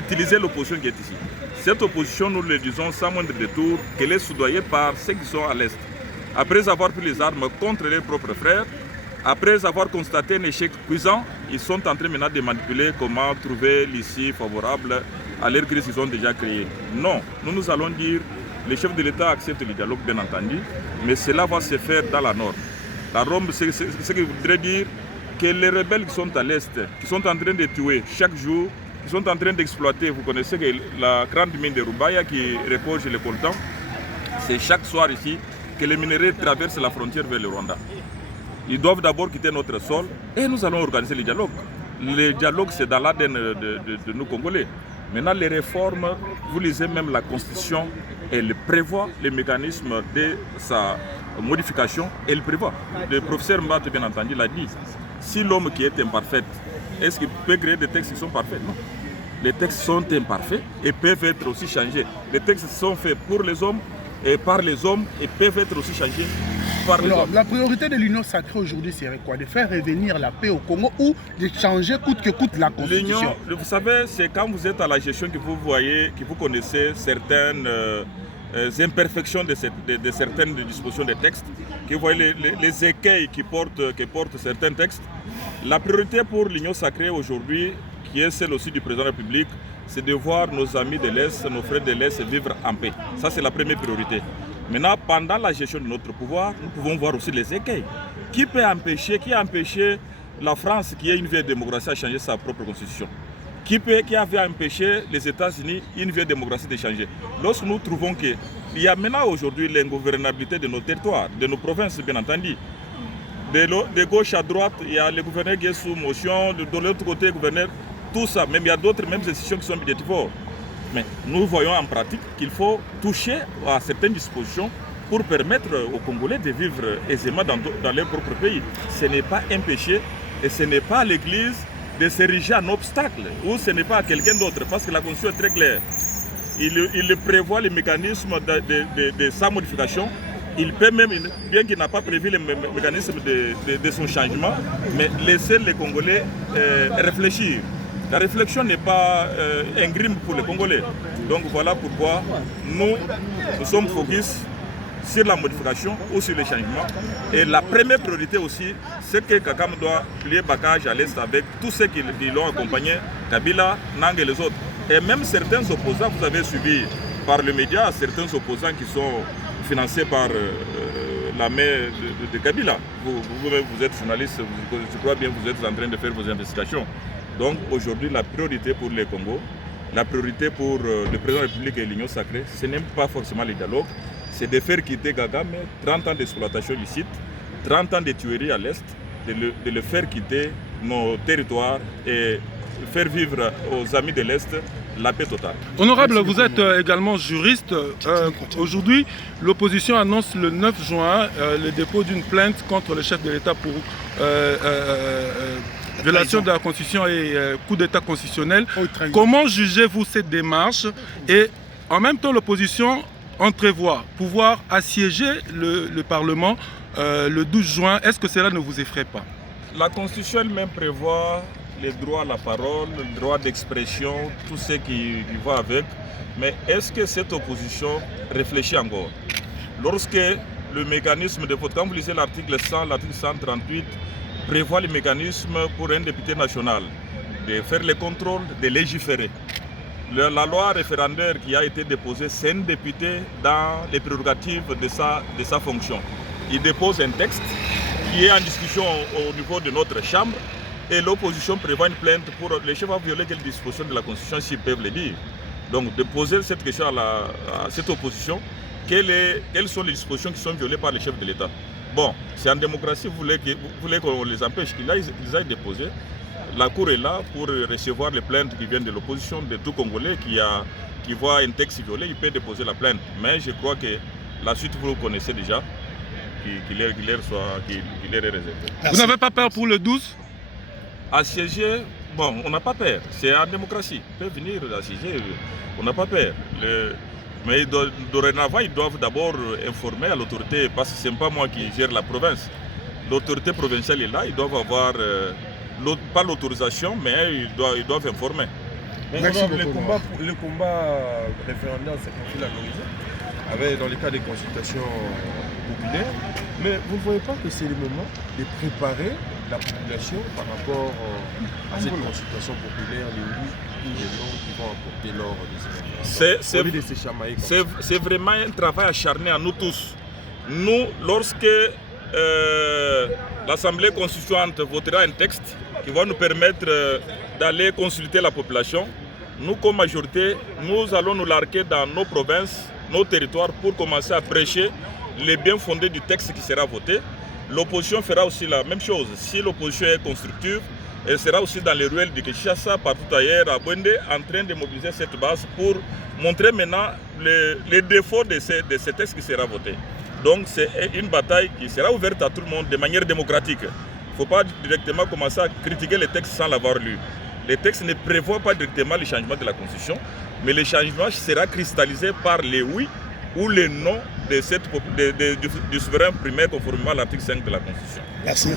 d'utiliser l'opposition qui est ici. Cette opposition, nous le disons sans moindre détour, qu'elle est soudoyée par ceux qui sont à l'Est. Après avoir pris les armes contre leurs propres frères, après avoir constaté un échec cuisant, ils sont en train maintenant de manipuler comment trouver l'issue favorable à leur crise qu'ils ont déjà créée. Non, nous allons dire, les chefs de l'État acceptent le dialogue bien entendu, mais cela va se faire dans la Nord. La Rome, c'est ce qui voudrait dire que les rebelles qui sont à l'Est, qui sont en train de tuer chaque jour, qui sont en train d'exploiter, vous connaissez que la grande mine de Rubaya qui repose le coltan, c'est chaque soir ici que les minerais traversent la frontière vers le Rwanda. Ils doivent d'abord quitter notre sol et nous allons organiser le dialogue. Le dialogue, c'est dans l'ADN de nous Congolais. Maintenant, les réformes, vous lisez même la Constitution, elle prévoit les mécanismes de sa modification, elle prévoit. Le professeur Mbate, bien entendu, l'a dit. Si l'homme qui est imparfait, est-ce qu'il peut créer des textes qui sont parfaits? Non. Les textes sont imparfaits et peuvent être aussi changés. Les textes sont faits pour les hommes et par les hommes et peuvent être aussi changés par les hommes. La priorité de l'Union sacrée aujourd'hui serait quoi? De faire revenir la paix au Congo ou de changer coûte que coûte la Constitution? Vous savez, c'est quand vous êtes à la gestion que vous voyez, que vous connaissez certaines imperfections de certaines dispositions des textes, que vous voyez les écueils qui portent certains textes. La priorité pour l'Union sacrée aujourd'hui, qui est celle aussi du président de la République, c'est de voir nos amis de l'Est, nos frères de l'Est vivre en paix. Ça, c'est la première priorité. Maintenant, pendant la gestion de notre pouvoir, nous pouvons voir aussi les écueils. Qui a empêché la France, qui est une vieille démocratie, à changer sa propre constitution? Qui avait empêché les États-Unis, une vieille démocratie, de changer? Lorsque nous trouvons qu'il y a maintenant aujourd'hui l'ingouvernabilité de nos territoires, de nos provinces, bien entendu. De gauche à droite, il y a le gouverneur qui est sous motion, de l'autre côté, le gouverneur, tout ça. Même il y a d'autres institutions qui sont budgétivores. Mais nous voyons en pratique qu'il faut toucher à certaines dispositions pour permettre aux Congolais de vivre aisément dans leur propre pays. Ce n'est pas un péché et ce n'est pas à l'Église de s'ériger en obstacle ou ce n'est pas à quelqu'un d'autre parce que la Constitution est très claire. Il prévoit les mécanismes de sa modification. Il peut même, bien qu'il n'a pas prévu le mécanisme de son changement, mais laisser les Congolais réfléchir. La réflexion n'est pas un crime pour les Congolais. Donc voilà pourquoi nous sommes focus sur la modification ou sur les changements. Et la première priorité aussi, c'est que Kakam doit plier bagage à l'Est avec tous ceux qui l'ont accompagné, Kabila, Nang et les autres. Et même certains opposants, vous avez suivi par le média, certains opposants qui sont financés par la main de Kabila. Vous êtes journaliste, je crois bien que vous êtes en train de faire vos investigations. Donc aujourd'hui, la priorité pour les Congo, la priorité pour le président de la République et l'Union sacrée, ce n'est pas forcément le dialogue, c'est de faire quitter Kagame 30 ans d'exploitation illicite, 30 ans de tueries à l'Est, de le faire quitter nos territoires et faire vivre aux amis de l'Est la paix totale. Honorable, vous êtes également juriste. Aujourd'hui, l'opposition annonce le 9 juin le dépôt d'une plainte contre le chef de l'État pour violation de la Constitution et coup d'État constitutionnel. Comment jugez-vous cette démarche? Et en même temps, l'opposition entrevoit pouvoir assiéger le Parlement le 12 juin. Est-ce que cela ne vous effraie pas? La Constitution elle-même prévoit les droits à la parole, le droit d'expression, tout ce qui va avec. Mais est-ce que cette opposition réfléchit encore? Lorsque le mécanisme de vote, quand vous lisez l'article 100, l'article 138, prévoit le mécanisme pour un député national de faire les contrôles, de légiférer. La loi référendaire qui a été déposée, c'est un député dans les prérogatives de sa fonction. Il dépose un texte qui est en discussion au niveau de notre Chambre et l'opposition prévoit une plainte pour les chefs à violer quelle disposition de la Constitution s'ils peuvent le dire. Donc de poser cette question à cette opposition, quelles sont les dispositions qui sont violées par les chefs de l'État? Bon, c'est en démocratie, vous voulez qu'on les empêche qu'ils aillent déposer. La Cour est là pour recevoir les plaintes qui viennent de l'opposition, de tout Congolais qui voit un texte violé, il peut déposer la plainte. Mais je crois que la suite, vous le connaissez déjà, qu'il est réservé. Vous n'avez pas peur pour le 12? Assiéger, bon, on n'a pas peur. C'est en démocratie. Ils peuvent venir assiéger, on n'a pas peur. Mais dorénavant, ils doivent d'abord informer à l'autorité, parce que ce n'est pas moi qui gère la province. L'autorité provinciale est là, ils doivent avoir, pas l'autorisation, mais ils doivent informer. Merci beaucoup. Le combat référendaire s'est conflit à l'horizon, dans le cas des consultations populaires. Mais vous ne voyez pas que c'est le moment de préparer la population par rapport à cette consultation populaire, les oui ou les non qui vont apporter lors de ces événements. C'est vraiment un travail acharné à nous tous. Nous, lorsque l'Assemblée constituante votera un texte qui va nous permettre d'aller consulter la population, nous, comme majorité, nous allons nous larguer dans nos provinces, nos territoires pour commencer à prêcher les bien fondés du texte qui sera voté. L'opposition fera aussi la même chose. Si l'opposition est constructive, elle sera aussi dans les ruelles de Kinshasa, partout ailleurs, à Bwende, en train de mobiliser cette base pour montrer maintenant les défauts de ce texte qui sera voté. Donc c'est une bataille qui sera ouverte à tout le monde de manière démocratique. Il ne faut pas directement commencer à critiquer les textes sans l'avoir lu. Les textes ne prévoient pas directement le changement de la Constitution, mais le changement sera cristallisé par les oui ou les non du souverain primaire conformément à l'article 5 de la Constitution. Merci.